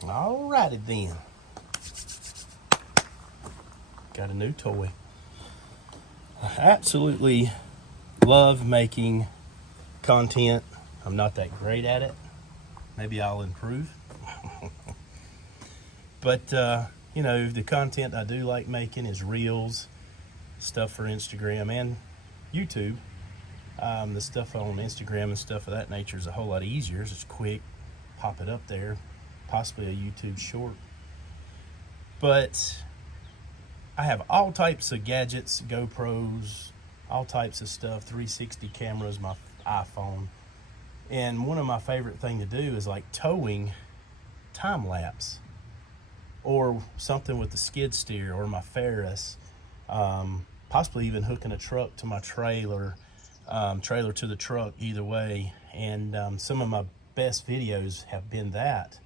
Alrighty then. Got a new toy. I absolutely love making content. I'm not that great at it. Maybe I'll improve. But, you know, the content I do like making is reels, stuff for Instagram and YouTube. The stuff on Instagram and stuff of that nature is a whole lot easier. It's just quick, pop it up there, possibly a YouTube short. But I have all types of gadgets, GoPros, all types of stuff, 360 cameras, my iPhone. And one of my favorite thing to do is like towing time lapse, or something with the skid steer or my Ferris, possibly even hooking a truck to my trailer, trailer to the truck, either way. And some of my best videos have been that.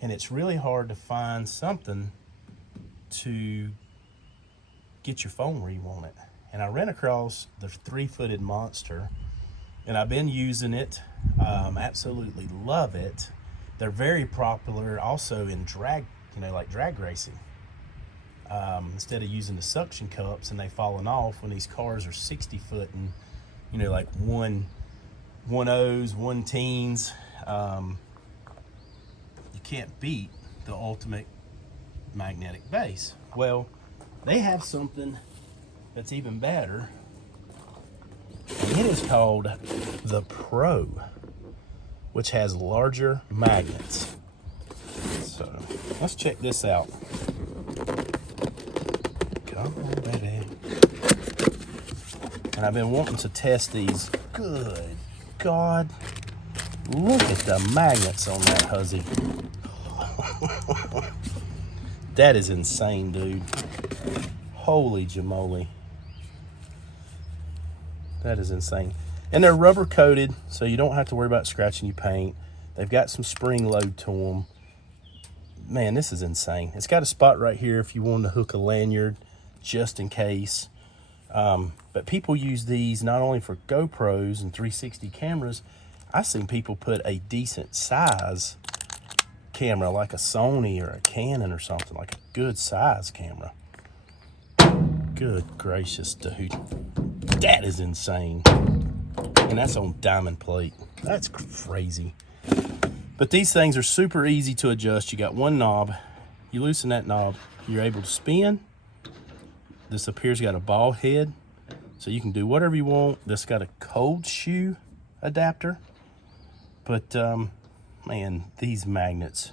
And it's really hard to find something to get your phone where you want it. And I ran across the 3-footed monster, and I've been using it. Absolutely love it. They're very popular also in drag, you know, like drag racing. Instead of using the suction cups and they falling off when these cars are 60 foot and, you know, like 1.0s, 1.10s, you can't beat the ultimate magnetic base. Well, they have something that's even better, and it is called the Pro, which has larger magnets. So let's check this out. Come on, baby. And I've been wanting to test these. Good God, look at the magnets on that hussy. That is insane, dude. Holy jamoly. That is insane. And they're rubber coated, so you don't have to worry about scratching your paint. They've got some spring load to them. Man, this is insane. It's got a spot right here if you want to hook a lanyard, just in case. But people use these not only for GoPros and 360 cameras. I've seen people put a decent size camera, like a Sony or a Canon or something, like a good size camera. Good gracious, dude. That is insane. And that's on diamond plate. That's crazy. But these things are super easy to adjust. You got one knob. You loosen that knob, you're able to spin. This up here's got a ball head, so you can do whatever you want. This got a cold shoe adapter. But man, these magnets,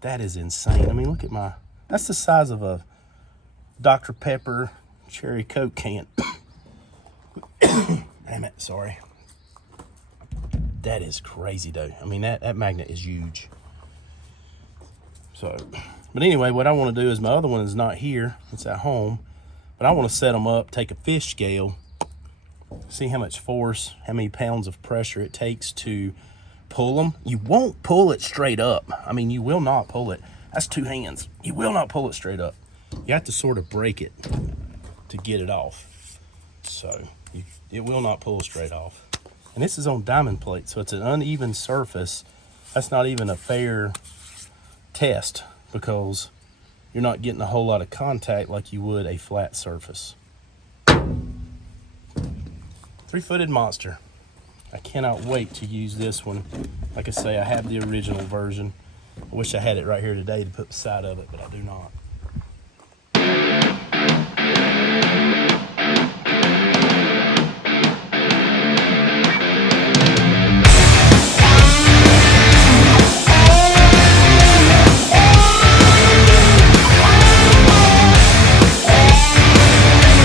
that is insane. I mean, look at my, that's the size of a Dr. Pepper cherry Coke can. Damn it, sorry. That is crazy though. I mean, that magnet is huge. So, but anyway, what I want to do is, my other one is not here, it's at home, but I want to set them up, take a fish scale, see how much force, how many pounds of pressure it takes to pull them. You won't pull it straight up. I mean, you will not pull it. That's two hands. You will not pull it straight up. You have to sort of break it to get it off. So it will not pull straight off. And this is on diamond plate, so it's an uneven surface. That's not even a fair test, because you're not getting a whole lot of contact like you would a flat surface. 3-footed monster. I cannot wait to use this one. Like I say, I have the original version. I wish I had it right here today to put beside of it, but I do not.